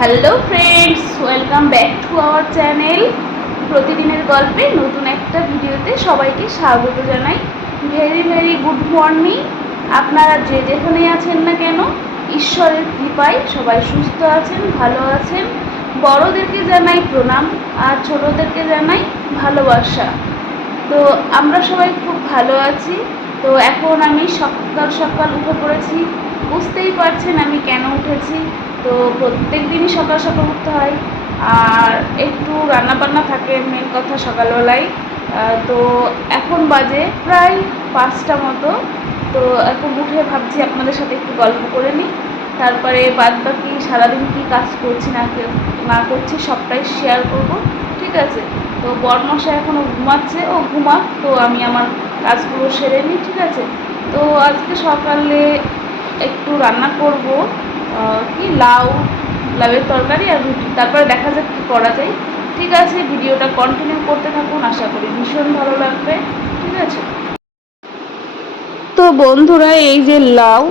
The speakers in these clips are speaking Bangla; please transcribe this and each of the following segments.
Hello friends welcome back to our channel প্রতিদিনের গল্পে নতুন একটা ভিডিওতে সবাইকে স্বাগত জানাই। ভেরি ভেরি গুড মর্নিং আপনারা যে যেখানেই আছেন না কেন, ঈশ্বরের কৃপায় সবাই সুস্থ আছেন, ভালো আছেন। বড়োদেরকে জানাই প্রণাম আর ছোটোদেরকে জানাই ভালোবাসা। তো আমরা সবাই খুব ভালো আছি। তো এখন আমি সকাল সকাল উঠে পড়েছি। বুঝতেই পারছেন আমি কেন উঠেছি। তো প্রত্যেক দিনই সকাল সকাল উঠতে হয়। আর একটু রান্নাবান্না থাকে মেন কথা সকালবেলায়। তো এখন বাজে প্রায় পাঁচটা মতো। তো এখন উঠে ভাবছি আপনাদের সাথে একটু গল্প করে নিই। তারপরে বাদ বাকি সারাদিন কী কাজ করছি না না করছি সবটাই শেয়ার করব। ঠিক আছে? তো বরমশা এখনও ঘুমাচ্ছে। ও ঘুমাক, তো আমি আমার কাজগুলো সেরে নিই। ঠিক আছে? তো আজকে সকালে একটু রান্না করব। কি লাউ, লাউয়ের তরকারি আর রুটি। তারপরে দেখা যাক কী করা যায়। ঠিক আছে, ভিডিওটা কন্টিনিউ করতে থাকুন। আশা করি ভীষণ ভালো লাগবে। ঠিক আছে? তো বন্ধুরা, এই যে লাউ,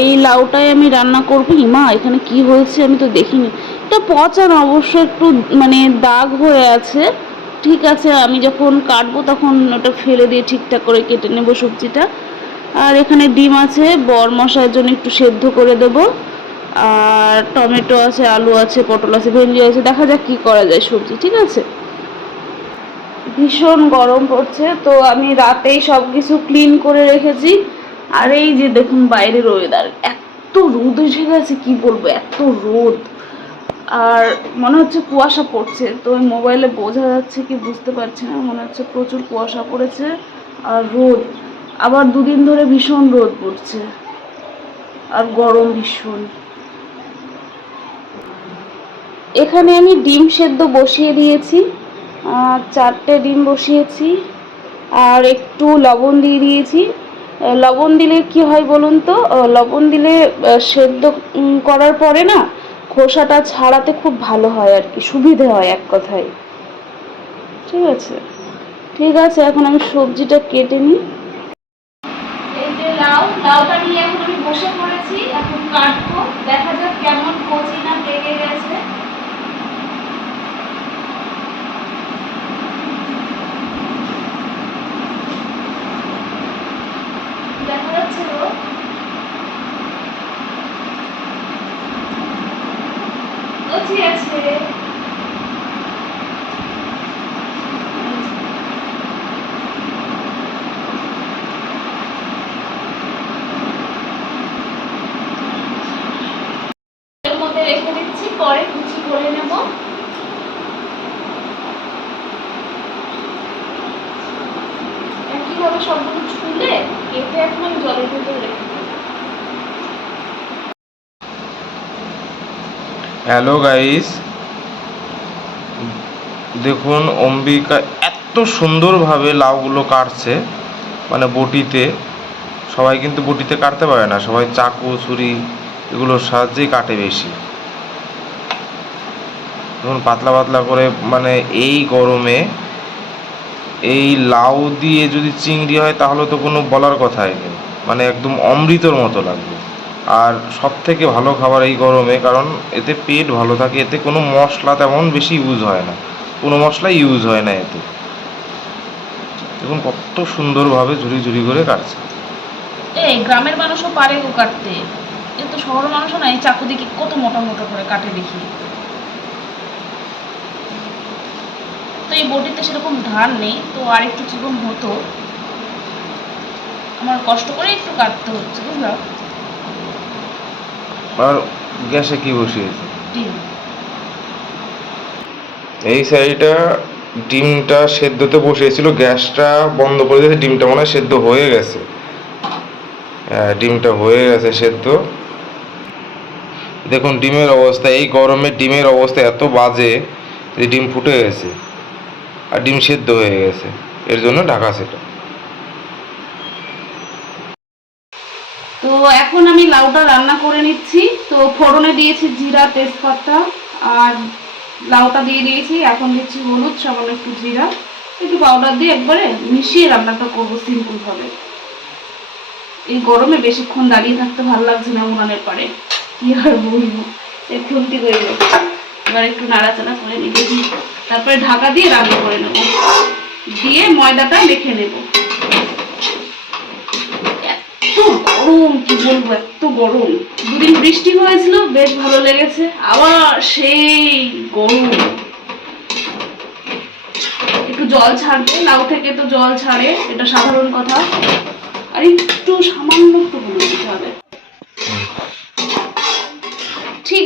এই লাউটাই আমি রান্না করব। ইমা, এখানে কি হয়েছে আমি তো দেখিনি। এটা না অবশ্য একটু মানে দাগ হয়ে আছে। ঠিক আছে, আমি যখন কাটবো তখন ওটা ফেলে দিয়ে ঠিকঠাক করে কেটে নেব সবজিটা। আর এখানে ডিম আছে, বর মশার জন্য একটু সেদ্ধ করে দেবো। আর টমেটো আছে, আলু আছে, পটল আছে, ভেন্ডি আছে, দেখা যাক কি করা যায় সবজি, ঠিক আছে? ভীষণ গরম পড়ছে, তো আমি রাতেই সব কিছু ক্লিন করে রেখেছি। আর এই যে দেখুন বাইরের ওয়েদার এত রোদ এসে গেছে, কি বলব, এত রোদ। আর মনে হচ্ছে কুয়াশা পড়ছে, তো ওই মোবাইলে বোঝা যাচ্ছে কি বুঝতে পারছি না, মনে হচ্ছে প্রচুর কুয়াশা পড়েছে, আর রোদ। আবার দুদিন ধরে ভীষণ রোদ পড়ছে। আর গরম ভীষণ। এখানে আমি ডিম সেদ্ধ বসিয়ে দিয়েছি চারটে ডিম বসিয়েছি, আর একটু লবণ দিয়ে দিয়েছি। লবণ দিলে কি হয় বলুন তো? লবণ দিলে সেদ্ধ করার পরে না, খোসাটা ছাড়াতে খুব ভালো হয় আর কি, সুবিধে হয় এক কথায়। ঠিক আছে? ঠিক আছে, এখন আমি সবজিটা কেটে নিই। লাউ লাউটা নিয়ে এখন আমি বসে পড়েছি, এখন কাটবো। দেখা যাক কেমন কচি না পেকে গেছে। দেখা যাচ্ছে এর মধ্যে রেখে দিচ্ছি পরে কুচি করে নেব একইভাবে সবগুলো ছুলে কেটে এখন আমি জলের ভেতরে রেখে হ্যালো গাইস দেখুন, অম্বিকা এত সুন্দরভাবে লাউগুলো কাটছে মানে বটিতে। সবাই কিন্তু বটিতে কাটতে পারে না, সবাই চাকু, ছুরি এগুলোর সাহায্যেই কাটে বেশি। দেখুন, পাতলা পাতলা করে মানে এই গরমে এই লাউ দিয়ে যদি চিংড়ি হয়, তাহলে তো কোনো বলার কথাই নেই। মানে একদম অমৃতর মতো লাগবে। আর সব থেকে ভালো খাবার এই গরমে, কারণ এতে পেট ভালো থাকে, এতে কোনো মশলা তেমন বেশি ইউজ হয় না। কোনো মশলা ইউজ হয় না এতে। দেখুন, কত সুন্দরভাবে ঝুড়ি ঝুড়ি করে কাটছে। এই গ্রামের মানুষও পারে কাটতে এ তো শহরের মানুষও না, এই চাকু দিয়ে কি কত মোটা মোটা করে কাটে দেখি। তো এই বটিতে সেরকম ধান নেই তো আর একটু চিকন হতো। আমার কষ্ট করে একটু কাটতে হচ্ছে বুঝলা? আর গ্যাসে কি বসিয়েছে? ডিম। এই সাইডটা ডিমটা সেদ্ধতে বসিয়েছিল গ্যাসটা বন্ধ করে দিয়েছে ডিমটা মনে হয় সেদ্ধ হয়ে গেছে। হ্যাঁ ডিমটা হয়ে গেছে সেদ্ধ। দেখুন ডিমের অবস্থা এই গরমে ডিমের অবস্থা এত বাজে যে ডিম ফুটে গেছে। আর ডিম সেদ্ধ হয়ে গেছে। এর জন্য ঢাকা ছিল তো এখন আমি লাউটা রান্না করে নিচ্ছি। তো ফোড়নে দিয়েছি জিরা, তেজপাতা, আর লাউটা দিয়ে দিয়েছি। এখন দিচ্ছি হলুদ, সামান্য একটু জিরা। একটু পাউডার দিয়ে একবারে মিশিয়ে রান্নাটা করব সিম্পল ভাবে। এই গরমে বেশিক্ষণ দাঁড়িয়ে থাকতে ভালো লাগছে না উনানের পারে কি আর বলব? এই খুন্তি করব এবার একটু নাড়াচাড়া করে নিয়ে তারপরে ঢাকা দিয়ে রান্না করে নেব। দিয়ে ময়দাটা মেখে নেব। এত গরম, কি বলব, এত গরম। দুদিন বৃষ্টি হয়েছিল, বেশ ভালো লেগেছে। আবার সেই গরম। একটু জল ছাড়বে লাউ থেকে তো জল ছাড়ে, এটা সাধারণ কথা। আর একটু সামান্য একটু হলুদ হবে।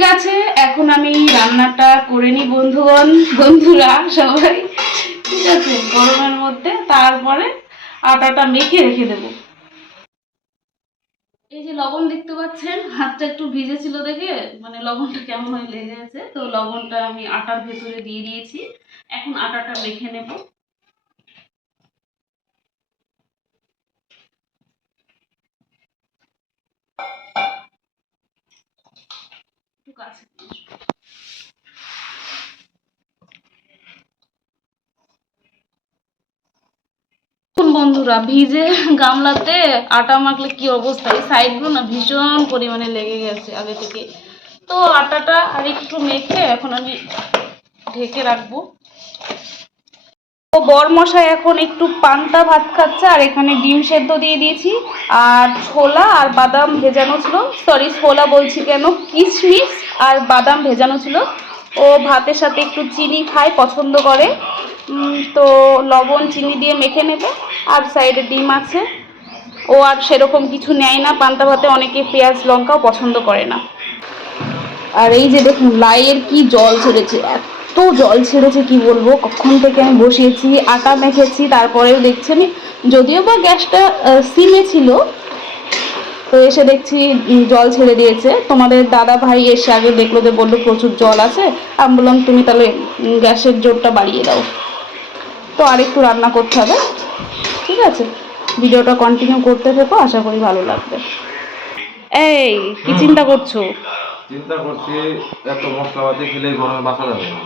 ঠিক আছে, এখন আমি রান্নাটা করে নিই বন্ধুগণ, বন্ধুরা, সবাই। ঠিক আছে, গরমের মধ্যে তারপরে আটাটা মেখে রেখে দেবো। এই যে লবণ দেখতে পাচ্ছেন, হাতটা একটু ভিজে ছিল দেখে মানে লবণটা কেমন হয়ে লেগে আছে, তো লবণটা আমি আটার ভেতরে দিয়ে দিয়েছি। এখন আটাটা মেখে নেব। বন্ধুরা, ভিজে গামলাতে আটা মাখলে কি অবস্থা? এই সাইডগুলো না ভীষণ পরিমাণে লেগে গেছে আগে থেকে। তো আটাটা আর একটু মেখে এখন আমি ঢেকে রাখব। তো বর মশাই এখন একটু পান্তা ভাত খাচ্ছে, আর এখানে ডিম সেদ্ধ দিয়ে দিয়েছি। আর ছোলা আর বাদাম ভেজানো ছিল। সরি ছোলা বলছি কেন? কিশমিশ আর বাদাম ভেজানো ছিল। ও ভাতের সাথে একটু চিনি খায়, পছন্দ করে। তো লবণ, চিনি দিয়ে মেখে নেবে। আর সাইডে ডিম আছে। ও আর সেরকম কিছু নেয় না। পান্তা ভাতে অনেকে পেঁয়াজ, লঙ্কাও পছন্দ করে না। আর এই যে দেখুন, লাইয়ের কি জল ছেড়েছে, এত জল ছেড়েছে কি বলব? কখন থেকে আমি বসিয়েছি আটা মেখেছি তারপরেও দেখছি আমি যদিও বা গ্যাসটা সিমে ছিল তো এসে দেখছি জল ছেড়ে দিয়েছে। তোমাদের দাদা ভাই এসে আগে দেখল যে বলল প্রচুর জল আছে আমি বললাম তুমি তাহলে গ্যাসের জোরটা বাড়িয়ে দাও। তো আরেকটু রান্না করতে হবে ঠিক আছে? ভিডিওটা কন্টিনিউ করতে থেকো আশা করি ভালো লাগবে। এই কি চিন্তা করছ? চিন্তা করছি এত মশলাপাতি খেলে গরমে বাঁচা যাবে না।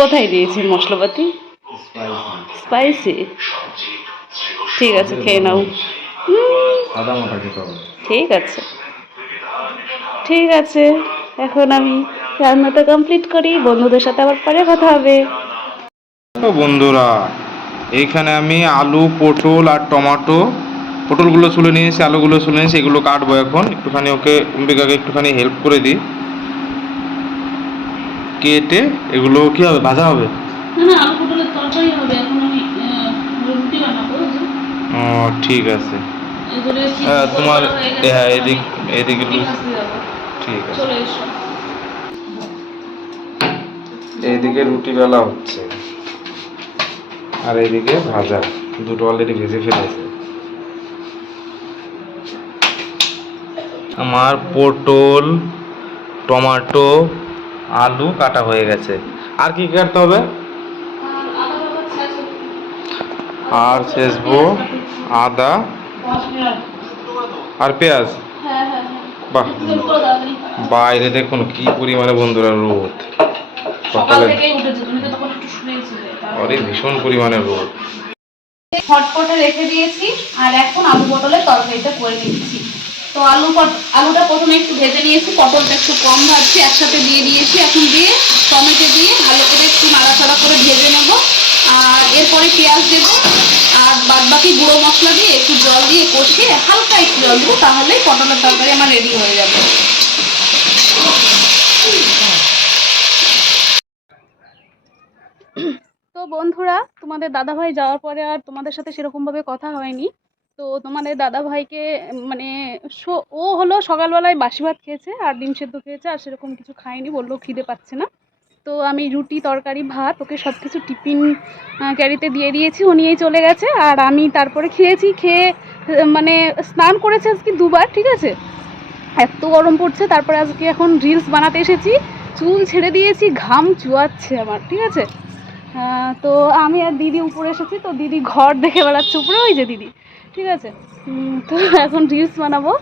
কোথায় দিয়েছি মশলাপাতি? স্পাইসি ঠিক আছে খেয়ে নাও। ঠিক আছে। ঠিক আছে এখন আমি রান্নাটা কমপ্লিট করি বন্ধুদের সাথে আবার পরে কথা হবে। বন্ধুরা এইখানে আমি আলু পটল আর টমেটো পটলগুলো ছুলে নিয়েছি আলুগুলো ছুলে নিয়েছি এগুলো কাটবো এখন। একটুখানি ওকে অম্বিকাকে একটুখানি হেল্প করে দিই। কেটে এগুলো কি হবে ভাজা হবে? ও ঠিক আছে। হ্যাঁ তোমার হ্যাঁ এদিক এদিকে ঠিক আছে। এইদিকে রুটি বেলা হচ্ছে আর এইদিকে ভাজা দুটো অলরেডি ভেজে ফেলেছে। আমার পটল টমেটো আলু কাটা হয়ে গেছে। আর কি কাটতে হবে? আর ছেঁচবো আদা আর পেঁয়াজ। বাহ। বাইরে দেখুন কি পরিমাণে বন্ধুরা রোদ। সকাল অরে ভীষণ পরিমাণে রোদ। রেখে দিয়েছি, আর এখন আলু পটলের তরকারিটা করে নিচ্ছি। তো আলু আলুটা প্রথমে একটু ভেজে নিয়েছি, পটলটা একটু কম ভাজছি, একসাথে দিয়ে দিয়েছি এখন দিয়ে টমেটো দিয়ে ভালো করে একটু নাড়াচাড়া করে ভেজে নেব। আর এরপরে পেঁয়াজ দেব, আর বাদ বাকি গুঁড়ো মশলা দিয়ে একটু জল দিয়ে কষিয়ে হালকা একটু জল দেবো তাহলেই পটলের তরকারি আমার রেডি হয়ে যাবে। তো বন্ধুরা, তোমাদের দাদাভাই যাওয়ার পরে আর তোমাদের সাথে সেরকমভাবে কথা হয়নি। তো তোমাদের দাদাভাইকে মানে শো- ও হলো সকালবেলায় বাসি ভাত খেয়েছে আর ডিম সেদ্ধ খেয়েছে আর সেরকম কিছু খায়নি, বলল খিদে পাচ্ছে না। তো আমি রুটি, তরকারি, ভাত, ওকে সব কিছু টিফিন ক্যারিতে দিয়ে দিয়েছি, ও নিয়েই চলে গেছে আর আমি তারপরে খেয়েছি, খেয়ে মানে স্নান করেছে আজকে দুবার, ঠিক আছে? এত গরম পড়ছে, তারপরে আজকে এখন রিলস বানাতে এসেছি, চুল ছেড়ে দিয়েছি, ঘাম চুয়াচ্ছে আমার, ঠিক আছে? তো আমি আর দিদি উপরে এসেছি, তো দিদি ঘর দেখে বেড়াচ্ছে, উপরে ওই যে দিদি। ঠিক আছে? তো এখন রিলস বানাবো।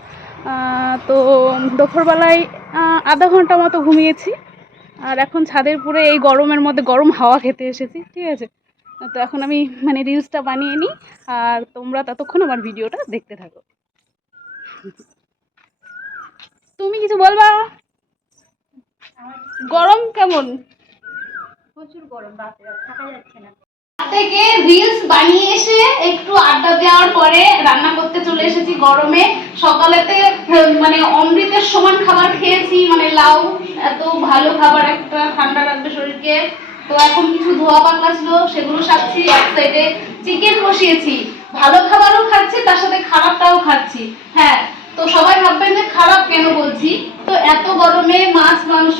তো দুপুরবেলায় আধা ঘণ্টা মতো ঘুমিয়েছি। আর এখন ছাদের উপরে এই গরমের মধ্যে গরম হাওয়া খেতে এসেছি ঠিক আছে? তো এখন আমি মানে রিলসটা বানিয়ে নিই। আর তোমরা ততক্ষণ আমার ভিডিওটা দেখতে থাকো। তুমি কিছু বলবা? গরম কেমন? প্রচুর গরম বাপ, থাকা যাচ্ছে না। থেকে রিলস বানিয়ে এসে একটু আড্ডা দেওয়ার পরে রান্না করতে চলে এসেছি গরমে। সকালেতে মানে অমৃতের সমান খাবার খেয়েছি মানে লাউ, এত ভালো খাবার একটা, ঠান্ডা রাখবে শরীরকে। তো এখন কিছু ধোয়া পাকলা ছিল, সেগুলো সাচ্ছি এক সাইডে চিকেন বসিয়েছি। ভালো খাবারও খাচ্ছি, তার সাথে খারাপটাও খাচ্ছি। হ্যাঁ তো সবাই ভাববেন যে খারাপ কেন বলছি? তো এত গরমে মাছ, মাংস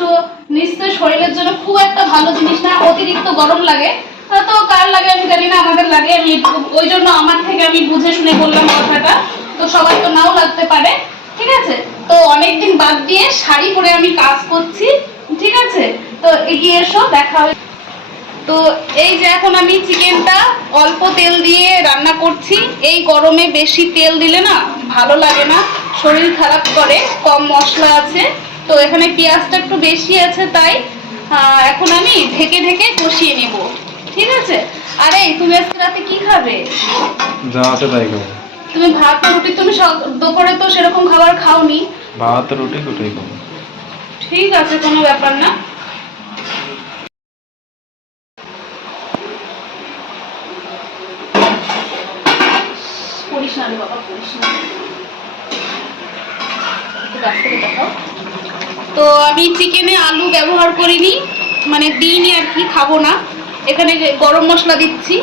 নিশ্চয় শরীরের জন্য খুব একটা ভালো জিনিস না, অতিরিক্ত গরম লাগে। তো কার লাগে আমি জানি না, আমাদের লাগে। আমি ওই জন্য আমার থেকে আমি বুঝে শুনে বললাম কথাটা। তো সবাই তো নাও লাগতে পারে, ঠিক আছে? তো অনেকদিন বাদ দিয়ে শাড়ি পরে আমি কাজ করছি, ঠিক আছে? তো এগিয়ে এসো, দেখা তো এই যে এখন আমি চিকেনটা অল্প তেল দিয়ে রান্না করছি। এই গরমে বেশি তেল দিলে না ভালো লাগে না, শরীর খারাপ করে, কম মশলা আছে। তো এখানে পেঁয়াজটা একটু বেশি আছে, তাই এখন আমি ঢেকে ঢেকে কষিয়ে নেব। ঠিক আছে? আরে তুমি আজকে রাতে কি খাবে? যা আছে তাই খাব। তুমি ভাত রুটি তুমি দুপুরে তো সেরকম খাবার খাওনি। ভাত রুটি দুটোই খাব। ঠিক আছে কোনো ব্যাপার না। বাবা। তো আমি চিকেনে আলু ব্যবহার করিনি মানে দিইনি আর কি খাব না। এখানে যে গরম মশলা দিচ্ছি।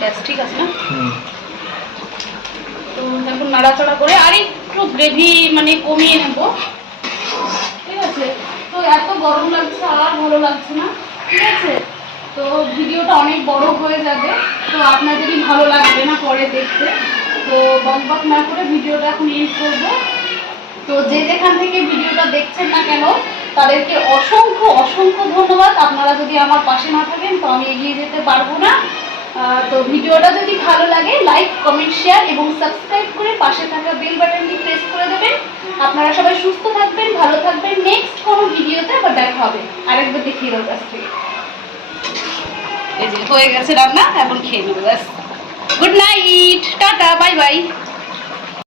ব্যাস ঠিক আছে না? তো এখন নাড়াচাড়া করে আর একটু গ্রেভি মানে কমিয়ে নেব। ঠিক আছে? তো এত গরম লাগছে আর ভালো লাগছে না। ঠিক আছে? তো ভিডিওটা অনেক বড় হয়ে যাবে। তো আপনাদেরই ভালো লাগবে না পরে দেখতে তো না করে ভিডিওটা এখন ইউজ করব। তো যে যেখান থেকে ভিডিওটা দেখছেন না কেন তাদেরকে অসংখ্য অসংখ্য ধন্যবাদ। আপনারা যদি আমার পাশে না থাকেন, তো আমি এগিয়ে যেতে পারব না। তো ভিডিওটা যদি ভালো লাগে লাইক কমেন্ট শেয়ার এবং সাবস্ক্রাইব করে পাশে থাকা বেল বাটনটি প্রেস করে দেবেন। আপনারা সবাই সুস্থ থাকবেন, ভালো থাকবেন। নেক্সট কোনো ভিডিওতে আবার দেখা হবে। আরেকবার দেখিয়ে দাও কাছ থেকে। এই যে হয়ে গেছে রান্না, এখন খেয়ে নেব ব্যাস। Good night tata bye bye